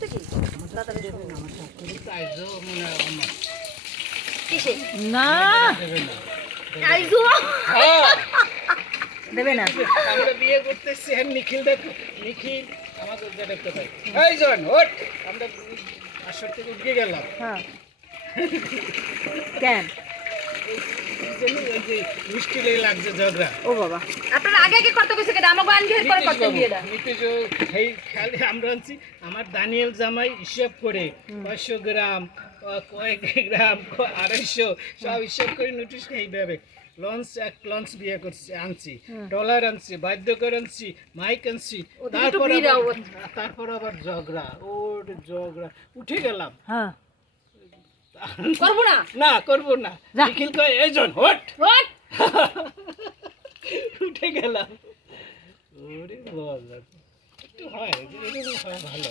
করতে কি? না দেবে না আইজো। হ্যাঁ। দেবে না। আমরা বিয়ে করতেছি হ্যাঁ নিখিল দেখো। নিখিল আমাদের যে দেখতে পাই এই জন ওট আমরা আসর থেকে উঠে গেলাম। হ্যাঁ। কেন? জন্য ওই যে মিষ্টি লেগে লাগছে ঝগড়া। ও বাবা। আপনারা আগে আগে করতে কইছে কেন আমাকে আনবে পরে করতে বিয়েটা নীতিশ এই খালি আমরা আনছি। আমার দানিয়েল জামাই হিসাব করে কয়শো গ্রাম কয়েক গ্রাম আড়াইশো সব হিসাব করে নোটিশ এইভাবে। লঞ্চ এক লঞ্চ বিয়ে করছি আনছি। ডলার আনছি বাদ্যকর আনছি মাইক আনছি। তারপর। তারপর আবার ঝগড়া ওর ঝগড়া। উঠে গেলাম। হ্যাঁ। করব না? না করব না। নিখিল কয় এজন হট হট। উঠে গেলাম। ওরে বল একটু হয় ভালো